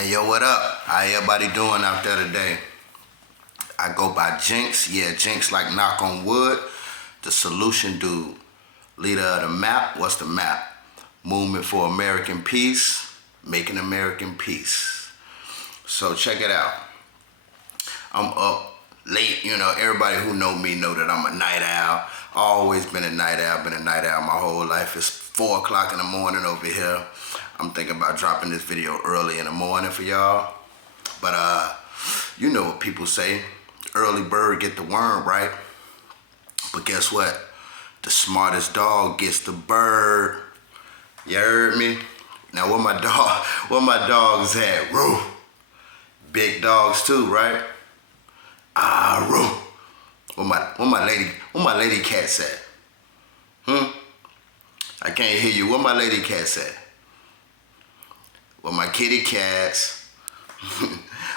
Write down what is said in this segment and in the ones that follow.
Hey yo, what up? How everybody doing out there today? I go by Jinx. Yeah, Jinx like knock on wood. The solution dude. Leader of the map. What's the map? Movement for American peace. Making American peace. So check it out. I'm up late. Everybody who know me know that I'm a night owl. Always been a night owl. Been a night owl my whole life. It's 4 o'clock in the morning over here. I'm thinking about dropping this video early in the morning for y'all. But you know what people say. Early bird get the worm, right? But guess what? The smartest dog gets the bird. You heard me? Now where my dogs at? Roo. Big dogs too, right? Roo. Where my lady cats at? I can't hear you. Where my lady cats at? Well, my kitty cats.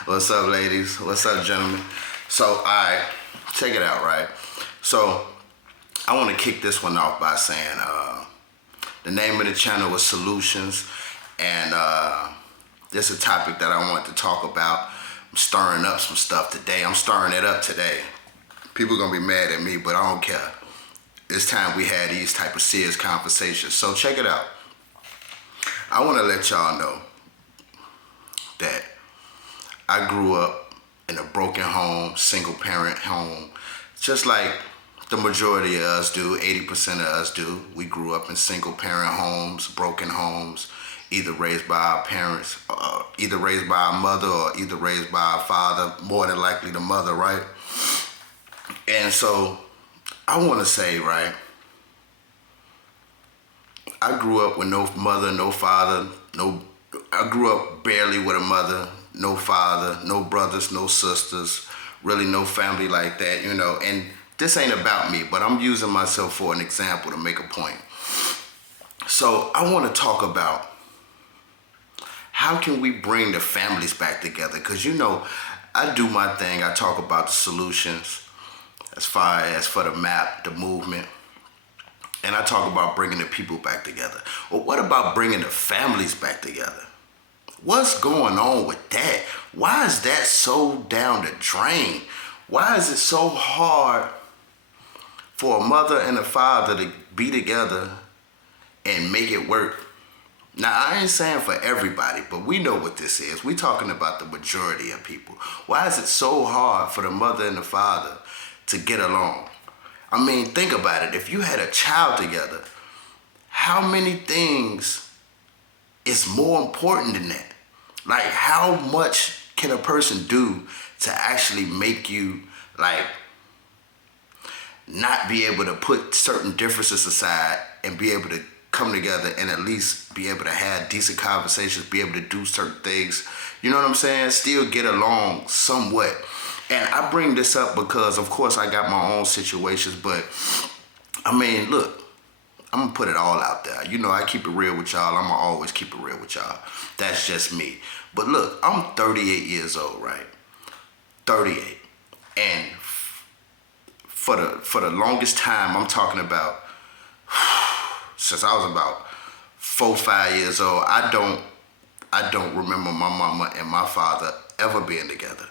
What's up, ladies? What's up, gentlemen? So, all right, check it out, right? So, I want to kick this one off by saying the name of the channel was Solutions, and this is a topic that I want to talk about. I'm stirring up some stuff today. I'm stirring it up today. People gonna be mad at me, but I don't care. It's time we had these type of serious conversations. So check it out. I want to let y'all know that I grew up in a broken home, single parent home, just like the majority of us do, 80% of us do. We grew up in single parent homes, broken homes, either raised by our parents, either raised by our mother or either raised by our father, more than likely the mother, right? And so I want to say, right, I grew up with no mother, no father, I grew up barely with a mother, no father, no brothers, no sisters, really no family like that, and this ain't about me, but I'm using myself for an example to make a point. So I want to talk about how can we bring the families back together, because I do my thing, I talk about the solutions as far as for the map, the movement, and I talk about bringing the people back together. Well, what about bringing the families back together? What's going on with that? Why is that so down the drain? Why is it so hard for a mother and a father to be together and make it work? Now, I ain't saying for everybody, but we know what this is. We're talking about the majority of people. Why is it so hard for the mother and the father to get along? I mean, think about it. If you had a child together, how many things is more important than that? Like, how much can a person do to actually make you, like, not be able to put certain differences aside and be able to come together and at least be able to have decent conversations, be able to do certain things, you know what I'm saying? Still get along somewhat. And I bring this up because, of course, I got my own situations, but, I mean, look, I'm going to put it all out there. I keep it real with y'all. I'm going to always keep it real with y'all. That's just me. But look, I'm 38 years old, right? 38. And for the longest time, I'm talking about, since I was about 4, 5 years old, I don't remember my mama and my father ever being together.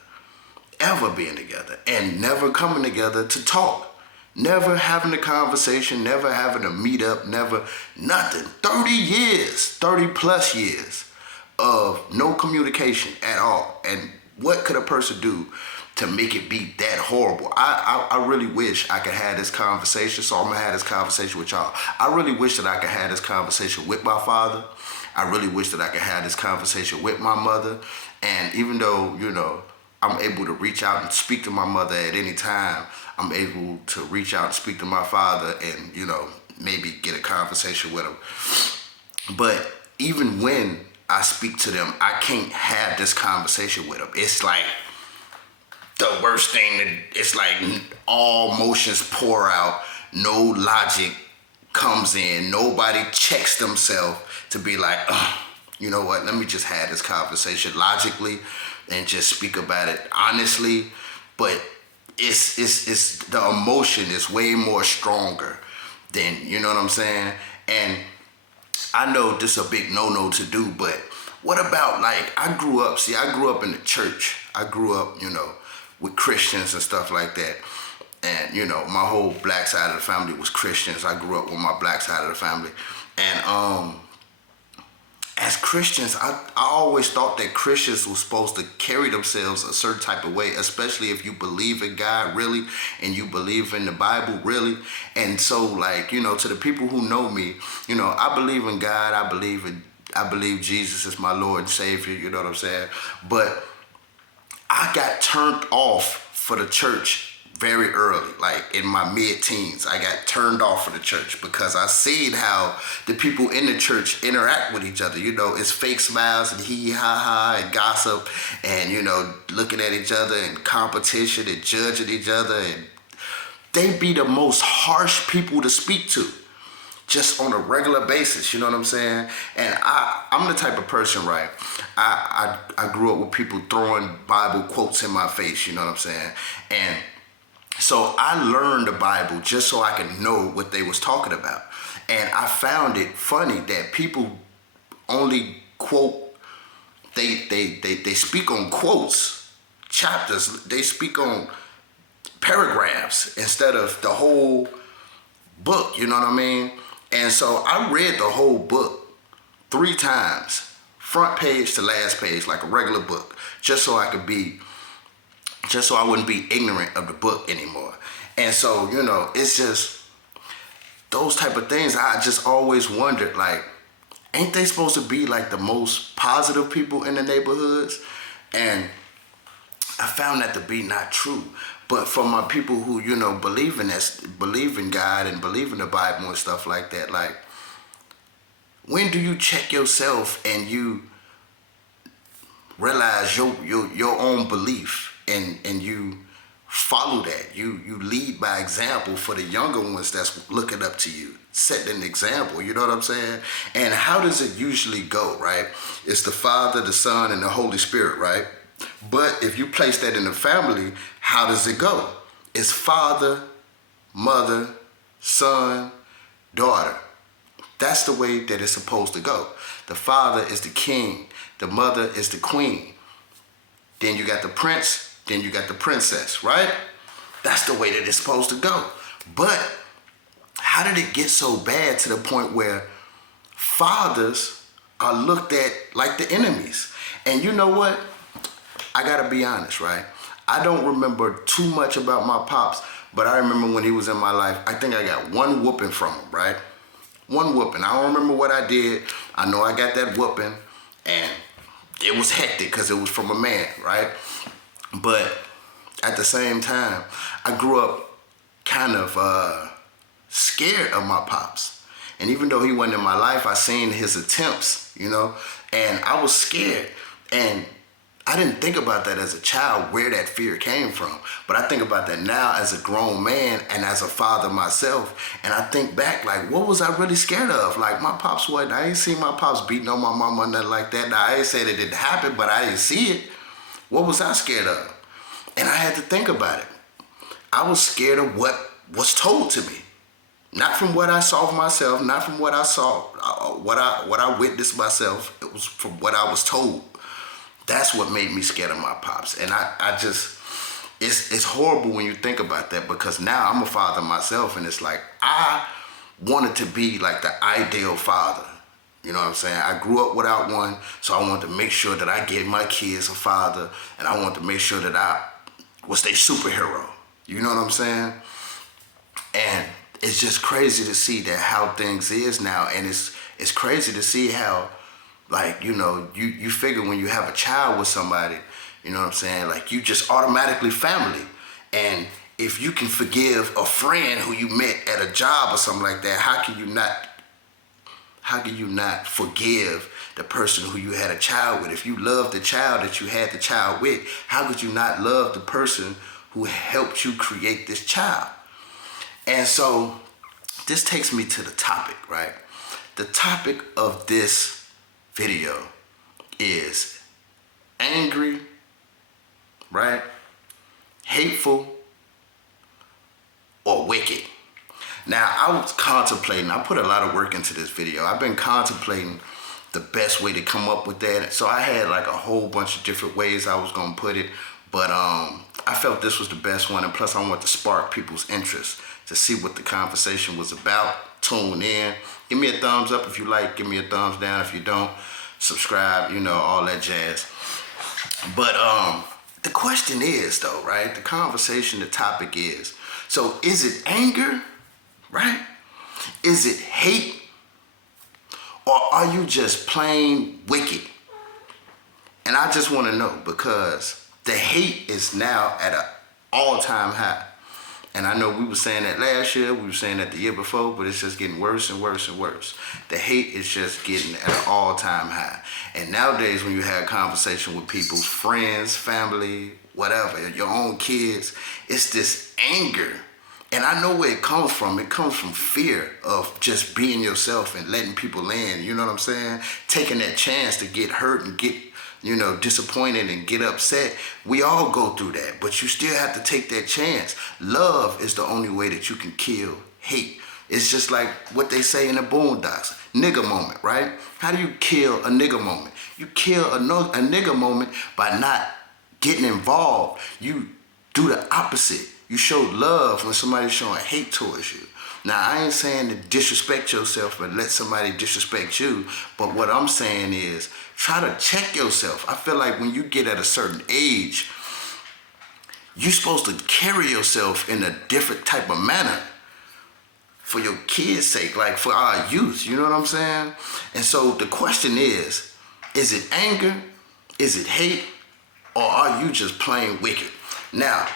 Ever being together. And never coming together to talk. Never having a conversation, never having a meetup, never, nothing. 30 years, 30 plus years of no communication at all. And what could a person do to make it be that horrible? I really wish I could have this conversation, so I'm gonna have this conversation with y'all. I really wish that I could have this conversation with my father. I really wish that I could have this conversation with my mother. And even though, I'm able to reach out and speak to my mother at any time, I'm able to reach out and speak to my father and, maybe get a conversation with him. But even when I speak to them, I can't have this conversation with them. It's like the worst thing. It's like all motions pour out. No logic comes in. Nobody checks themselves to be like, you know what, let me just have this conversation logically and just speak about it honestly. But it's the emotion is way more stronger than, you know what I'm saying? And I know this is a big no-no to do, but what about, like, I grew up in the church. I grew up, with Christians and stuff like that. And, my whole black side of the family was Christians. I grew up with my black side of the family. And as Christians, I always thought that Christians were supposed to carry themselves a certain type of way, especially if you believe in God really and you believe in the Bible really. And so, like, to the people who know me, I believe in God. I believe Jesus is my Lord and Savior, you know what I'm saying? But I got turned off for the church very early, like in my mid-teens. I got turned off for the church because I seen how the people in the church interact with each other. It's fake smiles and hee-ha-ha and gossip and, looking at each other and competition and judging each other. And they be the most harsh people to speak to just on a regular basis, you know what I'm saying? And I'm the type of person, right? I grew up with people throwing Bible quotes in my face, you know what I'm saying? And so I learned the Bible just so I could know what they was talking about. And I found it funny that people only quote, they speak on quotes, chapters, they speak on paragraphs instead of the whole book, you know what I mean? And so I read the whole book 3 times, front page to last page, like a regular book, just so I wouldn't be ignorant of the book anymore. And so, it's just those type of things. I just always wondered, like, ain't they supposed to be like the most positive people in the neighborhoods? And I found that to be not true. But for my people who, believe in God and believe in the Bible and stuff like that, like, when do you check yourself and you realize your own belief and you follow that? You lead by example for the younger ones that's looking up to you. Set an example, you know what I'm saying? And how does it usually go, right? It's the Father, the Son, and the Holy Spirit, right? But if you place that in the family, how does it go? It's father, mother, son, daughter. That's the way that it's supposed to go. The father is the king. The mother is the queen. Then you got the prince. Then you got the princess, right? That's the way that it's supposed to go. But how did it get so bad to the point where fathers are looked at like the enemies? And you know what? I gotta be honest, right? I don't remember too much about my pops, but I remember when he was in my life, I think I got one whooping from him, right? One whooping. I don't remember what I did. I know I got that whooping, and it was hectic because it was from a man, right? But at the same time, I grew up kind of scared of my pops. And even though he wasn't in my life, I seen his attempts, and I was scared. And I didn't think about that as a child, where that fear came from. But I think about that now as a grown man and as a father myself. And I think back, like, what was I really scared of? Like, my pops wasn't, I ain't seen my pops beating on my mama or nothing like that. Now, I ain't saying it didn't happen, but I didn't see it. What was I scared of? And I had to think about it. I was scared of what was told to me. Not from what I saw for myself, not from what I saw, what I witnessed myself. It was from what I was told. That's what made me scared of my pops. And I just, it's horrible when you think about that, because now I'm a father myself, and it's like, I wanted to be like the ideal father. You know what I'm saying? I grew up without one, so I wanted to make sure that I gave my kids a father, and I wanted to make sure that I was their superhero. You know what I'm saying? And it's just crazy to see that how things is now, and it's crazy to see how, like, you figure when you have a child with somebody, you know what I'm saying? Like, you just automatically family. And if you can forgive a friend who you met at a job or something like that, how can you not forgive the person who you had a child with? If you love the child that you had the child with, how could you not love the person who helped you create this child? And so this takes me to the topic, right? The topic of this video is angry, right? Hateful, or wicked. Now, I was contemplating, I put a lot of work into this video. I've been contemplating the best way to come up with that. So I had like a whole bunch of different ways I was gonna put it, but I felt this was the best one, and plus I want to spark people's interest to see what the conversation was about. Tune in. Give me a thumbs up if you like. Give me a thumbs down if you don't. Subscribe, you know, all that jazz. But the question is though, right? The conversation, the topic is, so is it anger, right? Is it hate? Or are you just plain wicked? And I just want to know, because the hate is now at an all-time high. And I know we were saying that last year, we were saying that the year before, but it's just getting worse and worse and worse. The hate is just getting at an all-time high. And nowadays, when you have conversation with people's friends, family, whatever, your own kids, it's this anger. And I know where it comes from. It comes from fear of just being yourself and letting people in, you know what I'm saying? Taking that chance to get hurt and get, you know, disappointed and get upset. We all go through that, but you still have to take that chance. Love is the only way that you can kill hate. It's just like what they say in the Boondocks, nigga moment, right? How do you kill a nigga moment? You kill a nigga moment by not getting involved. You do the opposite. You show love when somebody's showing hate towards you. Now, I ain't saying to disrespect yourself or let somebody disrespect you, but what I'm saying is try to check yourself. I feel like when you get at a certain age, you're supposed to carry yourself in a different type of manner for your kids' sake, like for our youth, you know what I'm saying? And so the question is it anger, is it hate, or are you just plain wicked? Now,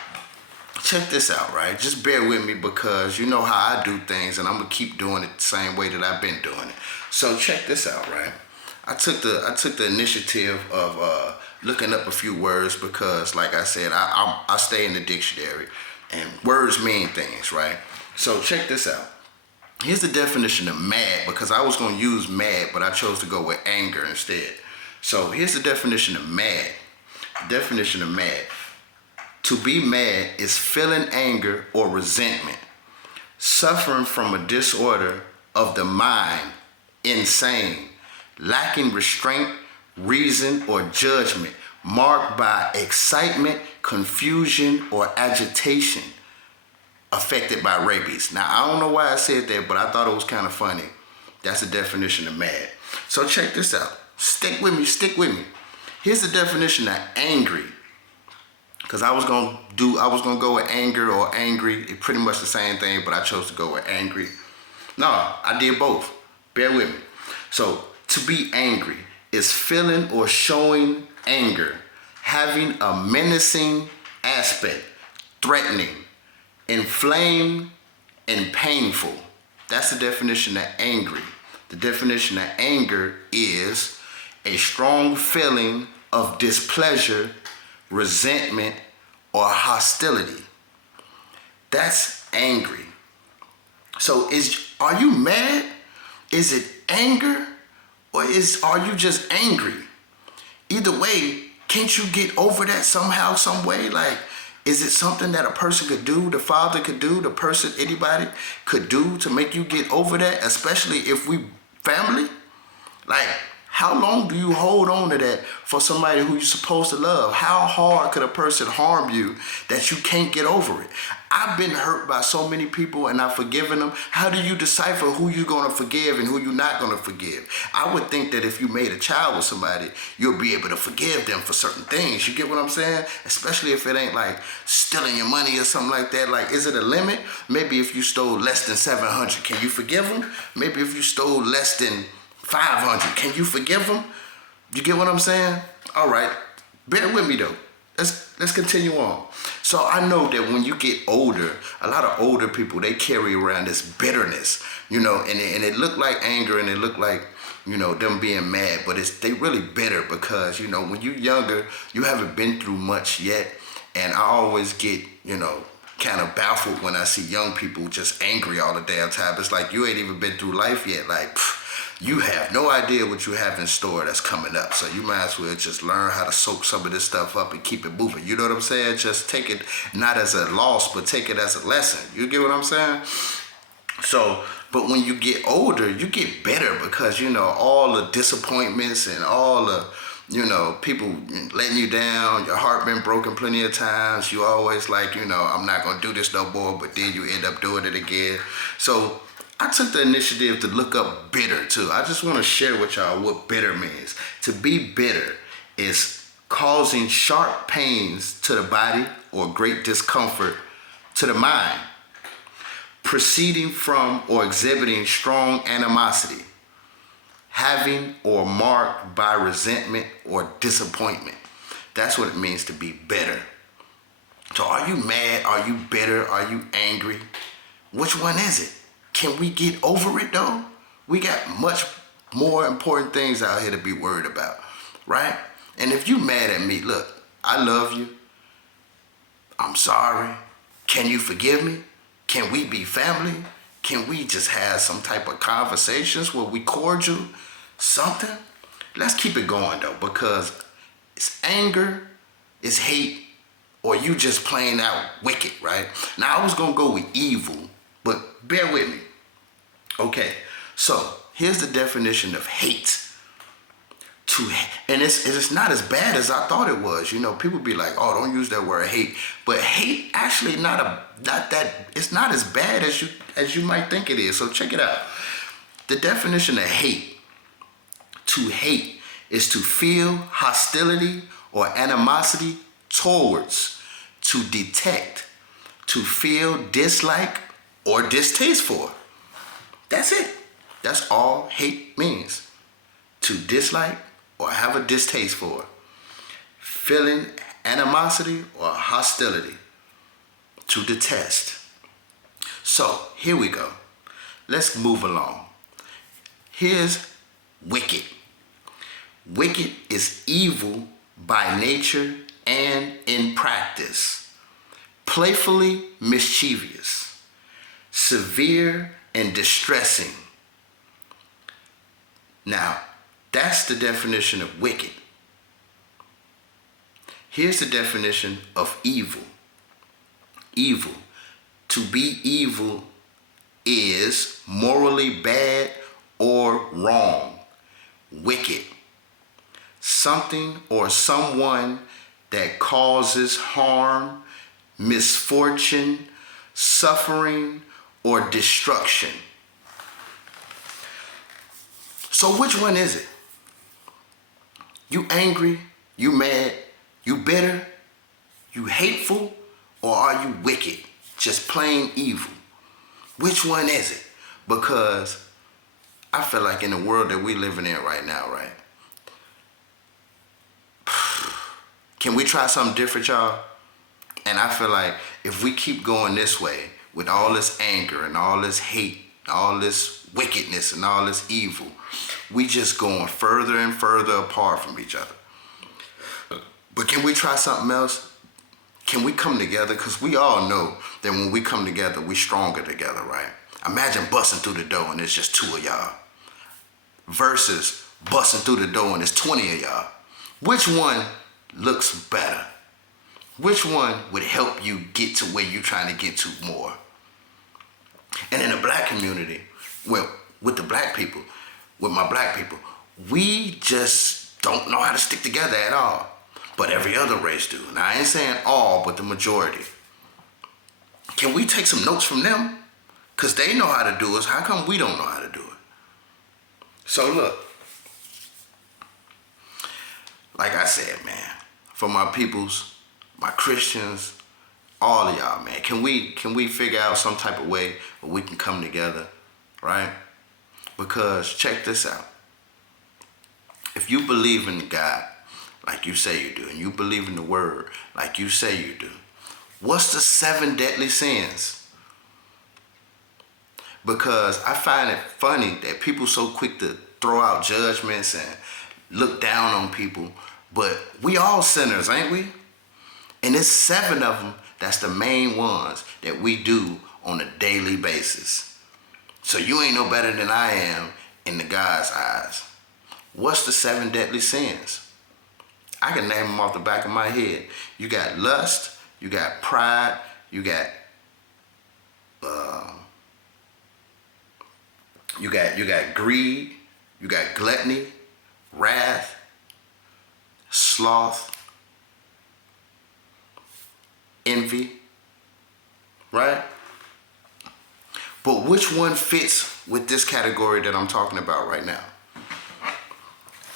check this out, right? Just bear with me, because you know how I do things, and I'm gonna keep doing it the same way that I've been doing it. So check this out, right? I took the initiative of looking up a few words, because, like I said, I stay in the dictionary, and words mean things, right? So check this out. Here's the definition of mad, because I was gonna use mad, but I chose to go with anger instead. So here's the definition of mad. The definition of mad. To be mad is feeling anger or resentment, suffering from a disorder of the mind, insane, lacking restraint, reason, or judgment, marked by excitement, confusion, or agitation, affected by rabies. Now, I don't know why I said that, but I thought it was kind of funny. That's the definition of mad. So check this out. Stick with me. Here's the definition of angry. Because I was gonna go with anger or angry. It's pretty much the same thing, but I chose to go with angry. No, I did both. Bear with me. So to be angry is feeling or showing anger, having a menacing aspect, threatening, inflamed, and painful. That's the definition of angry. The definition of anger is a strong feeling of displeasure, resentment, or hostility. That's angry. So are you mad? Is it anger? Or are you just angry? Either way, can't you get over that somehow, some way? Like, is it something that a person could do, the father could do, the person, anybody could do to make you get over that, especially if we family? Like, how long do you hold on to that for somebody who you're supposed to love? How hard could a person harm you that you can't get over it? I've been hurt by so many people and I've forgiven them. How do you decipher who you're going to forgive and who you're not going to forgive? I would think that if you made a child with somebody, you'll be able to forgive them for certain things. You get what I'm saying? Especially if it ain't like stealing your money or something like that. Like, is it a limit? Maybe if you stole less than 700, can you forgive them? Maybe if you stole less than 500, can you forgive them? You get what I'm saying? All right, bear with me though. Let's continue on. So I know that when you get older, a lot of older people, they carry around this bitterness, you know, and it look like anger and it look like, you know, them being mad, but they really bitter because, you know, when you're younger, you haven't been through much yet. And I always get, you know, kind of baffled when I see young people just angry all the damn time. It's like you ain't even been through life yet. Like, you have no idea what you have in store that's coming up. So you might as well just learn how to soak some of this stuff up and keep it moving. You know what I'm saying? Just take it not as a loss, but take it as a lesson. You get what I'm saying? So, but when you get older, you get better because, all the disappointments and all the, people letting you down, your heart been broken plenty of times. You always like, I'm not going to do this no more, but then you end up doing it again. So I took the initiative to look up bitter too. I just want to share with y'all what bitter means. To be bitter is causing sharp pains to the body or great discomfort to the mind, proceeding from or exhibiting strong animosity, having or marked by resentment or disappointment. That's what it means to be bitter. So are you mad? Are you bitter? Are you angry? Which one is it? Can we get over it though? We got much more important things out here to be worried about, right? And if you mad at me, look, I love you. I'm sorry. Can you forgive me? Can we be family? Can we just have some type of conversations where we cordial? Something? Let's keep it going though, because it's anger, it's hate, or you just plain out wicked, right? Now I was gonna go with evil, but bear with me. Okay, so here's the definition of hate. And it's not as bad as I thought it was. People be like, "Oh, don't use that word hate," but hate actually it's not as bad as you might think it is. So check it out. The definition of hate: to hate is to feel hostility or animosity towards, to detect, to feel dislike or distaste for. That's it. That's all hate means. To dislike or have a distaste for. Feeling animosity or hostility. To detest. So, here we go. Let's move along. Here's wicked. Wicked is evil by nature and in practice. Playfully mischievous. Severe and distressing. Now, that's the definition of wicked. Here's the definition of evil. Evil. To be evil is morally bad or wrong. Wicked. Something or someone that causes harm, misfortune, suffering, or destruction. So which one is it? You angry? You mad? You bitter? You hateful? Or are you wicked? Just plain evil? Which one is it? Because I feel like in the world that we living in right now, right? Can we try something different, y'all? And I feel like if we keep going this way with all this anger and all this hate, all this wickedness and all this evil, we just going further and further apart from each other. But can we try something else? Can we come together? Because we all know that when we come together, we stronger together, right? Imagine busting through the door and it's just 2 of y'all versus busting through the door and it's 20 of y'all. Which one looks better? Which one would help you get to where you're trying to get to more? And in the black community, well, with my black people, we just don't know how to stick together at all. But every other race do. Now, I ain't saying all, but the majority. Can we take some notes from them? Because they know how to do it. How come we don't know how to do it? So look, like I said, man, for my peoples, my Christians, all of y'all, man, can we figure out some type of way where we can come together, right? Because check this out. If you believe in God, like you say you do, and you believe in the word, like you say you do, what's the 7 deadly sins? Because I find it funny that people so quick to throw out judgments and look down on people, but we all sinners, ain't we? And it's 7 of them that's the main ones that we do on a daily basis. So you ain't no better than I am in the God's eyes. What's the 7 deadly sins? I can name them off the back of my head. You got lust, you got pride, you got You got greed, you got gluttony, wrath, sloth, envy, right? But which one fits with this category that I'm talking about right now?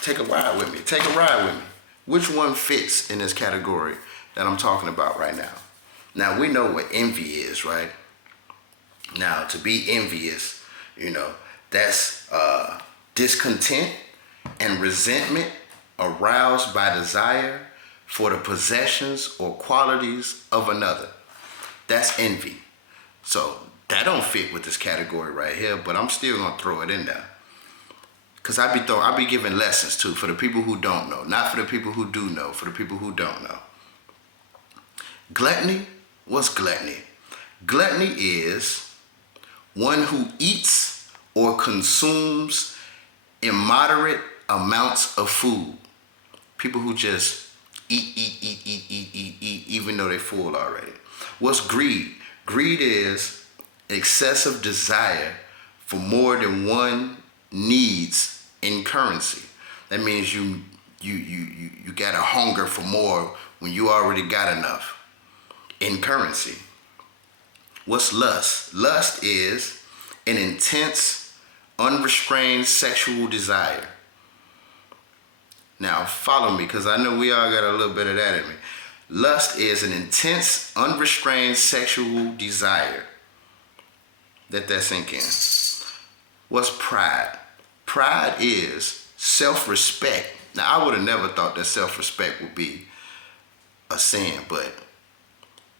Take a ride with me. Take a ride with me. Which one fits in this category that I'm talking about right now? Now, we know what envy is, right? Now, to be envious, that's discontent and resentment aroused by desire for the possessions or qualities of another. That's envy. So that don't fit with this category right here, but I'm still gonna throw it in there. Cause I be giving lessons too for the people who don't know, not for the people who do know, for the people who don't know. Gluttony, what's gluttony? Gluttony is one who eats or consumes immoderate amounts of food. People who just eat, even though they're full already. What's greed? Greed is excessive desire for more than one needs in currency. That means you got a hunger for more when you already got enough in currency. What's lust? Lust is an intense, unrestrained sexual desire. Now follow me, because I know we all got a little bit of that in me. Lust is an intense, unrestrained sexual desire. Let that sink in. What's pride? Pride is self-respect. Now, I would have never thought that self-respect would be a sin, but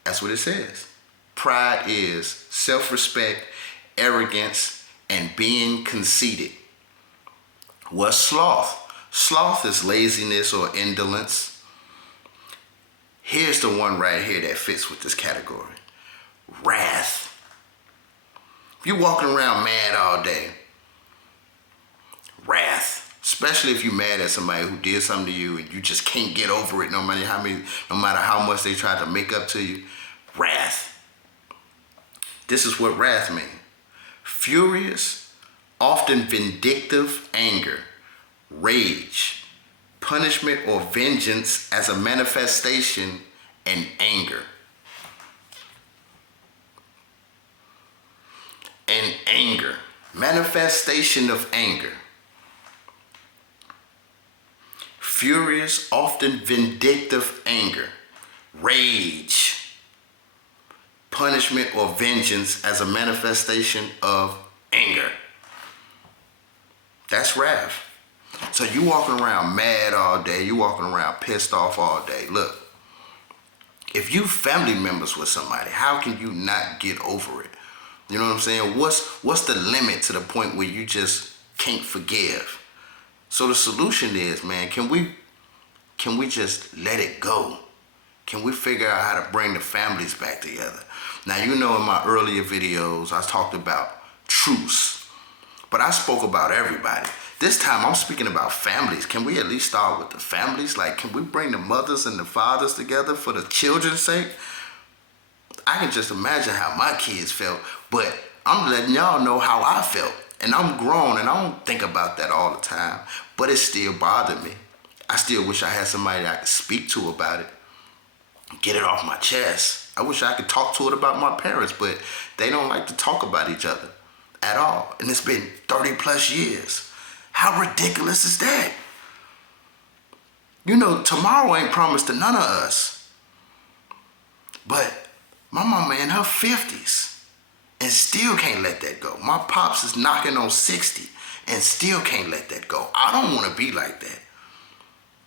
that's what it says. Pride is self-respect, arrogance, and being conceited. What's sloth? Sloth is laziness or indolence. Here's the one right here that fits with this category. Wrath. If you're walking around mad all day, wrath, especially if you're mad at somebody who did something to you and you just can't get over it no matter how much they try to make up to you, wrath. This is what wrath means. Furious, often vindictive anger, rage, punishment or vengeance as a manifestation and anger. And anger, manifestation of anger. Furious, often vindictive anger, rage, punishment or vengeance as a manifestation of anger. That's wrath. So you walking around mad all day, you walking around pissed off all day. Look, if you family members with somebody, how can you not get over it? You know what I'm saying? What's the limit to the point where you just can't forgive? So the solution is, man, can we just let it go? Can we figure out how to bring the families back together? Now, in my earlier videos, I talked about truce, but I spoke about everybody. This time, I'm speaking about families. Can we at least start with the families? Like, can we bring the mothers and the fathers together for the children's sake? I can just imagine how my kids felt, but I'm letting y'all know how I felt. And I'm grown and I don't think about that all the time, but it still bothered me. I still wish I had somebody I could speak to about it, get it off my chest. I wish I could talk to it about my parents, but they don't like to talk about each other at all. And it's been 30 plus years. How ridiculous is that? Tomorrow ain't promised to none of us. But my mama in her 50s and still can't let that go. My pops is knocking on 60 and still can't let that go. I don't want to be like that.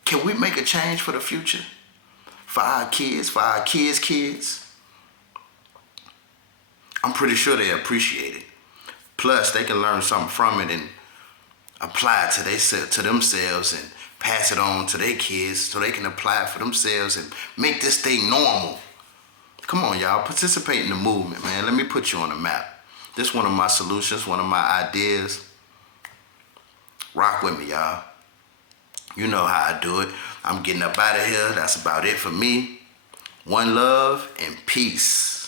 Can we make a change for the future? For our kids, for our kids' kids? I'm pretty sure they appreciate it. Plus, they can learn something from it and apply it to themselves and pass it on to their kids so they can apply it for themselves and make this thing normal. Come on, y'all, participate in the movement, man. Let me put you on the map. This is one of my solutions, one of my ideas. Rock with me, y'all. You know how I do it. I'm getting up out of here. That's about it for me. One love and peace.